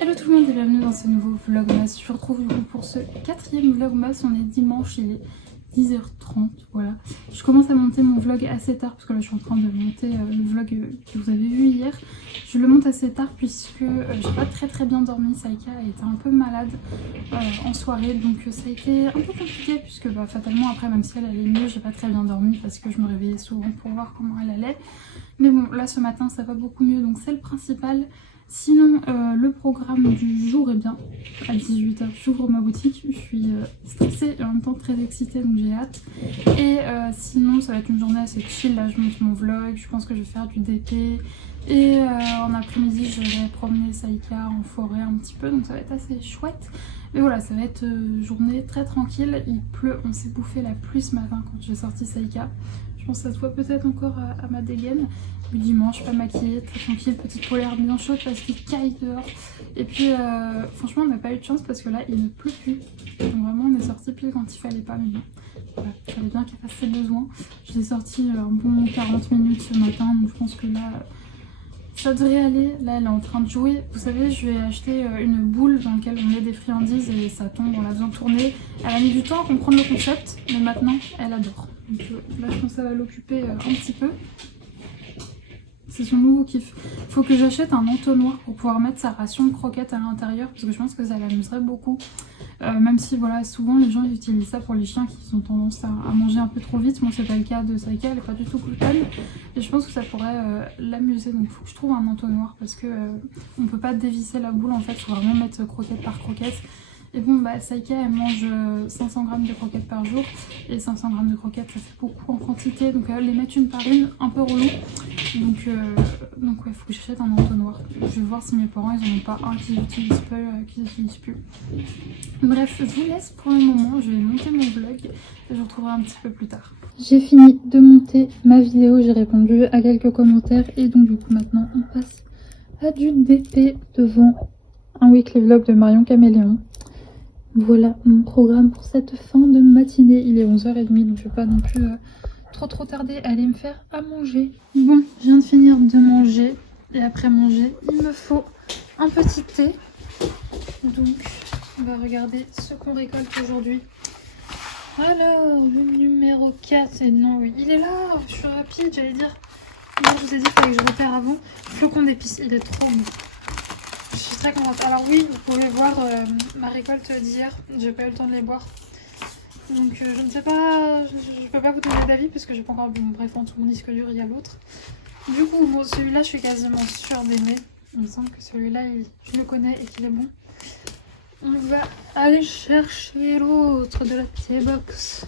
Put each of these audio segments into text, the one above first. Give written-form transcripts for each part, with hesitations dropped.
Hello tout le monde et bienvenue dans ce nouveau vlogmas. Je vous retrouve du coup pour ce 4e vlogmas. On est dimanche, il est 10h30, voilà. Je commence à monter mon vlog assez tard parce que là je suis en train de monter le vlog que vous avez vu hier. Je le monte assez tard puisque j'ai pas très bien dormi. Saïka a été un peu malade en soirée, donc ça a été un peu compliqué puisque fatalement après, même si elle allait mieux, j'ai pas très bien dormi parce que je me réveillais souvent pour voir comment elle allait. Mais bon, là ce matin ça va beaucoup mieux, donc c'est le principal. Sinon, le programme du jour, est bien, à 18h, j'ouvre ma boutique. Je suis stressée et en même temps très excitée, donc j'ai hâte. Et sinon, ça va être une journée assez chill. Là, je monte mon vlog, je pense que je vais faire du DP. Et en après-midi, je vais promener Saïka en forêt un petit peu, donc ça va être assez chouette. Mais voilà, ça va être une journée très tranquille. Il pleut, on s'est bouffé la pluie ce matin quand j'ai sorti Saïka. Je pense que ça se voit peut-être encore à ma dégaine. Le dimanche, pas maquillée, très tranquille, petite polaire bien chaude parce qu'il caille dehors. Et puis franchement on n'a pas eu de chance parce que là il ne pleut plus. Donc vraiment on est sorti pile quand il fallait pas, mais bon. Voilà, il fallait bien qu'elle fasse ses besoins. Je l'ai sorti un bon 40 minutes ce matin, donc je pense que là ça devrait aller. Là elle est en train de jouer. Vous savez, je lui ai acheté une boule dans laquelle on met des friandises et ça tombe, on l'a besoin de tourner. Elle a mis du temps à comprendre le concept, mais maintenant elle adore. Donc là je pense que ça va l'occuper un petit peu. C'est son nouveau kiff. Faut que j'achète un entonnoir pour pouvoir mettre sa ration de croquettes à l'intérieur parce que je pense que ça l'amuserait beaucoup. Même si voilà, souvent les gens ils utilisent ça pour les chiens qui ont tendance à manger un peu trop vite. Moi c'est pas le cas de Saïka, elle est pas du tout gluten. Et je pense que ça pourrait l'amuser. Donc faut que je trouve un entonnoir parce que on peut pas dévisser la boule en fait. Faut vraiment mettre croquette par croquette. Et bon, Saïka elle mange 500 g de croquettes par jour. Et 500 g de croquettes ça fait beaucoup en quantité. Donc les mettre une par une, un peu relou. Donc ouais, faut que j'achète un entonnoir. Je vais voir si mes parents ils en ont pas un qu'ils utilisent plus. Bref, je vous laisse pour le moment. Je vais monter mon vlog et je vous retrouverai un petit peu plus tard. J'ai fini de monter ma vidéo. J'ai répondu à quelques commentaires. Et donc du coup maintenant on passe à du DP devant un weekly vlog de Marion Caméléon. Voilà mon programme pour cette fin de matinée. Il est 11h30 donc je vais pas non plus trop tarder à aller me faire à manger. Bon, je viens de finir de manger et après manger il me faut un petit thé. Donc on va regarder ce qu'on récolte aujourd'hui. Alors le numéro 4, et non oui il est là, je suis rapide, j'allais dire. Moi je vous ai dit qu'il fallait que je repère avant. Flocon d'épices, il est trop bon. Je suis très contente. Alors oui, vous pouvez voir ma récolte d'hier, j'ai pas eu le temps de les boire. Donc je ne sais pas, je peux pas vous donner d'avis parce que j'ai pas encore, bon bref, en tout mon disque dur il y a l'autre. Du coup bon, celui-là je suis quasiment sûre d'aimer. Il me semble que celui-là je le connais et qu'il est bon. On va aller chercher l'autre de la petite box.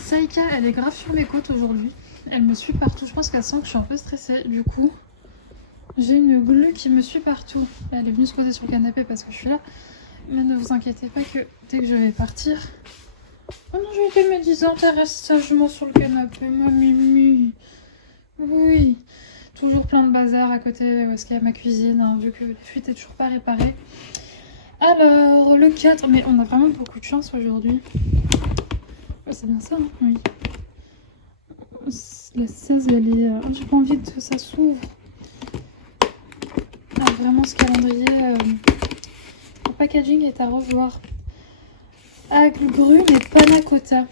Saïka elle est grave sur mes côtes aujourd'hui. Elle me suit partout, je pense qu'elle sent que je suis un peu stressée. Du coup j'ai une glu qui me suit partout. Elle est venue se poser sur le canapé parce que je suis là. Mais ne vous inquiétez pas que dès que je vais partir... Oh non, j'ai été médisante, elle reste sagement sur le canapé, ma Mimi. Oui, toujours plein de bazar à côté où est-ce qu'il y a ma cuisine, hein, vu que la fuite est toujours pas réparée. Alors, le 4, mais on a vraiment beaucoup de chance aujourd'hui. Oh, c'est bien ça, hein, oui. La 16, elle est... j'ai pas envie que ça s'ouvre. Ah, vraiment, ce calendrier... Le packaging est à revoir. Agrumes et panna cotta.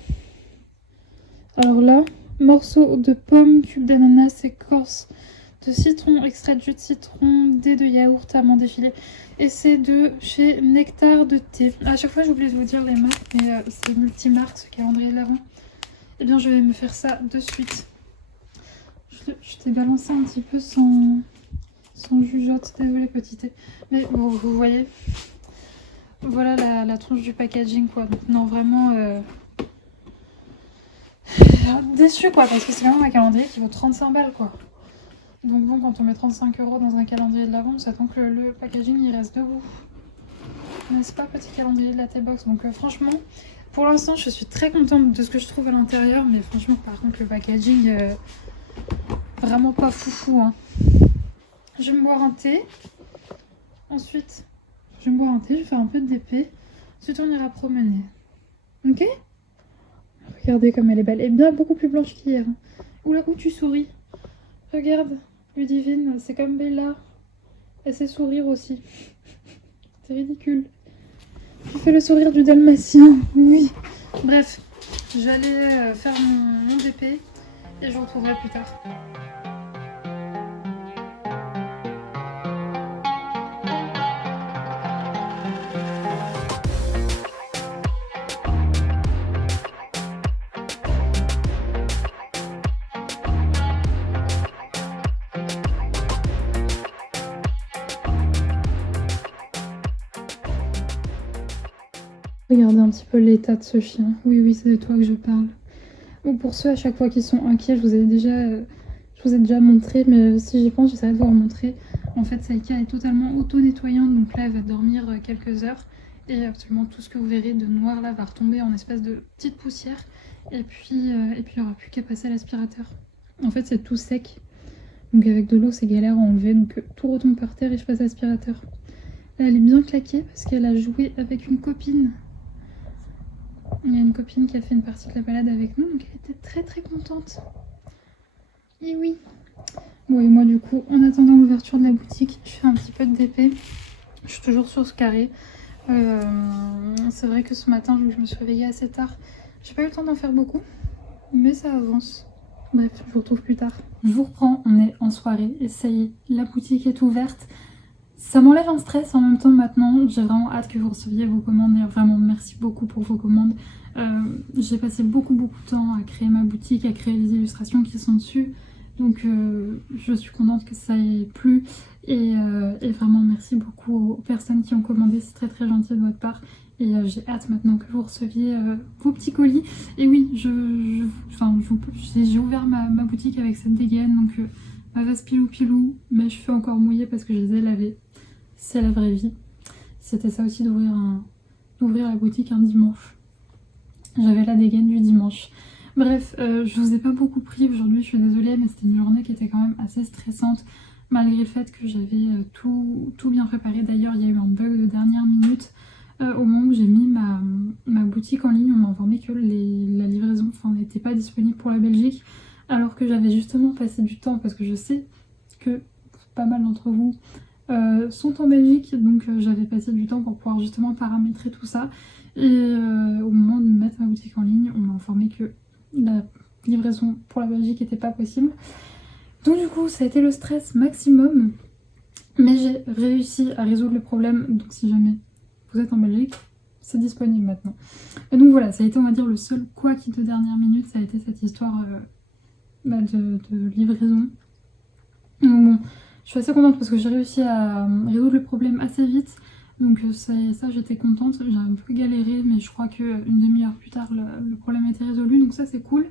Alors là, morceaux de pommes, cubes d'ananas, écorce de citron, extrait de jus de citron, dés de yaourt, amandes effilées. Et c'est de chez Nectar de thé. À chaque fois j'oublie de vous dire les marques, mais c'est multimarque ce calendrier de l'Avent. Eh bien je vais me faire ça de suite. Je t'ai balancé un petit peu sans jugeote, désolé petit thé. Mais vous voyez, voilà la tronche du packaging quoi. Donc, non vraiment déçue quoi, parce que c'est quand même un calendrier qui vaut 35 balles quoi. Donc bon, quand on met 35 € dans un calendrier de l'Avent, on s'attend que le packaging il reste debout. N'est-ce pas, petit calendrier de la T-Box. Donc franchement, pour l'instant je suis très contente de ce que je trouve à l'intérieur. Mais franchement par contre le packaging, vraiment pas foufou hein. Je vais me boire un thé. Ensuite je vais me boire un thé, je vais faire un peu de DP. Ensuite on ira promener. Ok? Regardez comme elle est belle. Elle est bien beaucoup plus blanche qu'hier. Oula, où tu souris? Regarde, Ludivine, c'est comme Bella. Elle sait sourire aussi. C'est ridicule. Tu fais le sourire du dalmatien, oui. Bref, je vais aller faire mon DP et je vous retrouverai plus tard. Regardez un petit peu l'état de ce chien. Oui, oui, c'est de toi que je parle. Bon, pour ceux à chaque fois qui sont inquiets, je vous ai déjà montré, mais si j'y pense, j'essaierai de vous remontrer. En fait, Saïka est totalement auto-nettoyante, donc là, elle va dormir quelques heures. Et absolument tout ce que vous verrez de noir là va retomber en espèce de petite poussière. Et puis, il n'y aura plus qu'à passer à l'aspirateur. En fait, c'est tout sec. Donc avec de l'eau, c'est galère à enlever. Donc tout retombe par terre et je passe à l'aspirateur. Là, elle est bien claquée parce qu'elle a joué avec une copine. Il y a une copine qui a fait une partie de la balade avec nous, donc elle était très très contente. Et oui. Bon, et moi du coup, en attendant l'ouverture de la boutique, je fais un petit peu de DP. Je suis toujours sur ce carré. C'est vrai que ce matin, je me suis réveillée assez tard. J'ai pas eu le temps d'en faire beaucoup, mais ça avance. Bref, je vous retrouve plus tard. Je vous reprends, on est en soirée et ça y est, la boutique est ouverte. Ça m'enlève un stress en même temps maintenant, j'ai vraiment hâte que vous receviez vos commandes et vraiment merci beaucoup pour vos commandes. J'ai passé beaucoup de temps à créer ma boutique, à créer les illustrations qui sont dessus, donc je suis contente que ça ait plu et vraiment merci beaucoup aux personnes qui ont commandé, c'est très très gentil de votre part et j'ai hâte maintenant que vous receviez vos petits colis. Et oui, j'ai ouvert ma boutique avec cette dégaine, donc ma vase pilou pilou, mes cheveux encore mouillés parce que je les ai lavés. C'est la vraie vie. C'était ça aussi d'ouvrir la boutique un dimanche. J'avais la dégaine du dimanche. Bref, je vous ai pas beaucoup pris aujourd'hui, je suis désolée, mais c'était une journée qui était quand même assez stressante, malgré le fait que j'avais tout bien préparé. D'ailleurs, il y a eu un bug de dernière minute. Au moment où j'ai mis ma boutique en ligne, on m'a informé que la livraison n'était pas disponible pour la Belgique, alors que j'avais justement passé du temps, parce que je sais que pas mal d'entre vous sont en Belgique, donc j'avais passé du temps pour pouvoir justement paramétrer tout ça. Et au moment de mettre ma boutique en ligne, on m'a informé que la livraison pour la Belgique n'était pas possible. Donc du coup, ça a été le stress maximum, mais j'ai réussi à résoudre le problème. Donc si jamais vous êtes en Belgique, c'est disponible maintenant. Et donc voilà, ça a été, on va dire, le seul couac de dernière minute, ça a été cette histoire de livraison. Donc bon, je suis assez contente parce que j'ai réussi à résoudre le problème assez vite. Donc ça j'étais contente, j'ai un peu galéré, mais je crois qu'une demi-heure plus tard le problème a été résolu, donc ça c'est cool.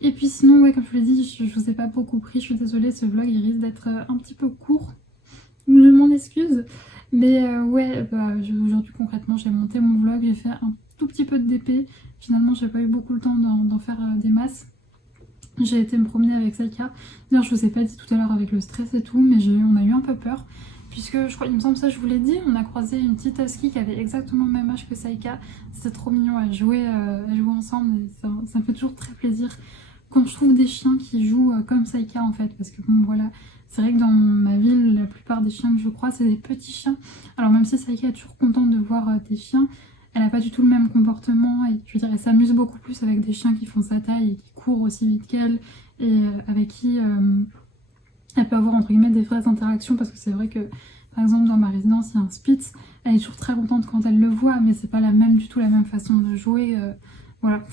Et puis sinon, ouais, comme je vous l'ai dit, je vous ai pas beaucoup pris, je suis désolée, ce vlog il risque d'être un petit peu court. Je m'en excuse. Mais ouais, aujourd'hui concrètement j'ai monté mon vlog, j'ai fait un tout petit peu de DP. Finalement j'ai pas eu beaucoup le temps d'en faire des masses. J'ai été me promener avec Saïka. D'ailleurs je vous ai pas dit tout à l'heure avec le stress et tout, mais on a eu un peu peur. Puisque je crois, il me semble ça je vous l'ai dit, on a croisé une petite husky qui avait exactement le même âge que Saïka. C'était trop mignon, elles jouaient ensemble et ça me fait toujours très plaisir quand je trouve des chiens qui jouent comme Saïka en fait. Parce que bon voilà, c'est vrai que dans ma ville, la plupart des chiens que je croise, c'est des petits chiens. Alors même si Saïka est toujours contente de voir des chiens, elle n'a pas du tout le même comportement et je veux dire, elle s'amuse beaucoup plus avec des chiens qui font sa taille et qui courent aussi vite qu'elle et avec qui elle peut avoir entre guillemets des vraies interactions, parce que c'est vrai que par exemple dans ma résidence il y a un Spitz, elle est toujours très contente quand elle le voit, mais c'est pas du tout la même façon de jouer, voilà.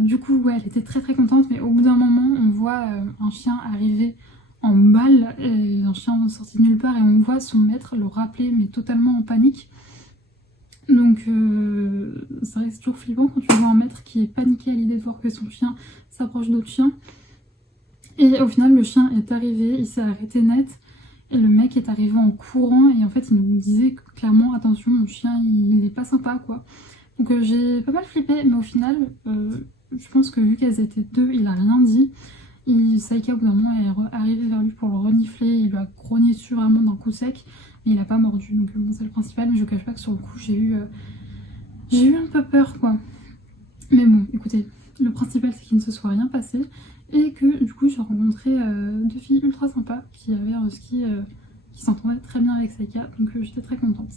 Du coup ouais, elle était très très contente, mais au bout d'un moment on voit un chien arriver en balle, un chien sorti de nulle part, et on voit son maître le rappeler mais totalement en panique. Donc c'est vrai que c'est toujours flippant quand tu vois un maître qui est paniqué à l'idée de voir que son chien s'approche d'autres chiens. Et au final le chien est arrivé, il s'est arrêté net et le mec est arrivé en courant et en fait il nous disait clairement attention, mon chien il est pas sympa quoi. Donc j'ai pas mal flippé, mais au final je pense que vu qu'elles étaient deux, il a rien dit. Saïka au bout d'un moment est arrivé vers lui pour le renifler, il lui a grogné dessus vraiment d'un coup sec, mais il a pas mordu, donc bon c'est le principal. Mais je vous cache pas que sur le coup j'ai eu un peu peur quoi. Mais bon écoutez, le principal c'est qu'il ne se soit rien passé. Et que du coup j'ai rencontré deux filles ultra sympas qui avaient un ski qui s'entendait très bien avec Saïka, donc j'étais très contente.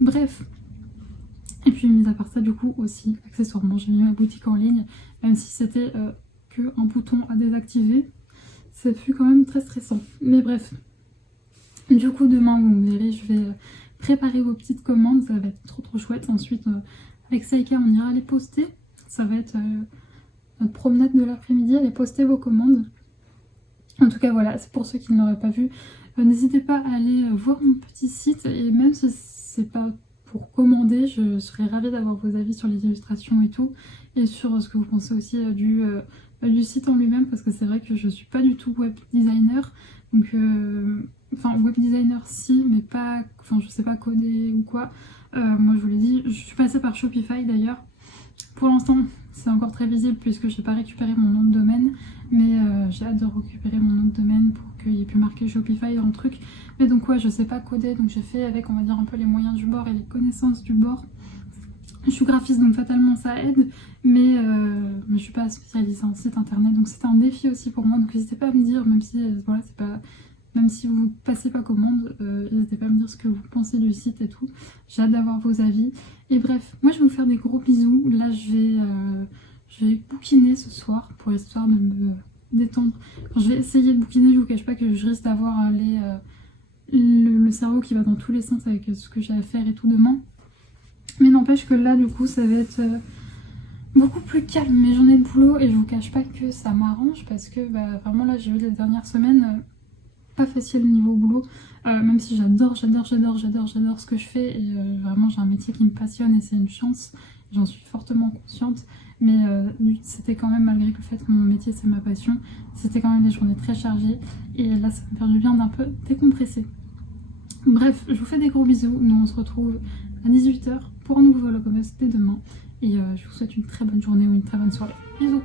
Bref, et puis mis à part ça du coup aussi, accessoirement, j'ai mis ma boutique en ligne, même si c'était que un bouton à désactiver, ça fut quand même très stressant. Mais bref, du coup demain vous me verrez, je vais préparer vos petites commandes, ça va être trop chouette. Ensuite avec Saïka on ira les poster, ça va être notre promenade de l'après-midi, aller poster vos commandes. En tout cas voilà, c'est pour ceux qui ne l'auraient pas vu, n'hésitez pas à aller voir mon petit site, et même si c'est pas pour commander, je serais ravie d'avoir vos avis sur les illustrations et tout, et sur ce que vous pensez aussi du site en lui-même, parce que c'est vrai que je suis pas du tout web designer, donc enfin web designer si, mais pas, enfin je sais pas coder ou quoi. Moi je vous l'ai dit, je suis passée par Shopify d'ailleurs. Pour l'instant c'est encore très visible puisque j'ai pas récupéré mon nom de domaine, mais j'ai hâte de récupérer mon nom de domaine pour qu'il y ait pu marquer Shopify dans le truc. Mais donc ouais, je sais pas coder, donc j'ai fait avec, on va dire, un peu les moyens du bord et les connaissances du bord. Je suis graphiste donc fatalement ça aide, mais je suis pas spécialisée en site internet, donc c'était un défi aussi pour moi. Donc n'hésitez pas à me dire, même si voilà, c'est pas, même si vous passez pas commande, n'hésitez pas à me dire ce que vous pensez du site et tout. J'ai hâte d'avoir vos avis. Et bref, moi je vais vous faire des gros bisous. Là je vais bouquiner ce soir pour histoire de me détendre. Enfin, je vais essayer de bouquiner, je vous cache pas que je risque d'avoir le cerveau qui va dans tous les sens avec ce que j'ai à faire et tout demain. Mais n'empêche que là du coup ça va être beaucoup plus calme mes journées de boulot, et je vous cache pas que ça m'arrange parce que vraiment là j'ai eu les dernières semaines pas facile niveau boulot, même si j'adore ce que je fais, et vraiment j'ai un métier qui me passionne et c'est une chance, j'en suis fortement consciente, mais c'était quand même, malgré le fait que mon métier c'est ma passion, c'était quand même des journées très chargées, et là ça me fait du bien d'un peu décompresser. Bref, je vous fais des gros bisous, nous on se retrouve à 18 h pour un nouveau vlogmas dès demain, et je vous souhaite une très bonne journée ou une très bonne soirée. Bisous.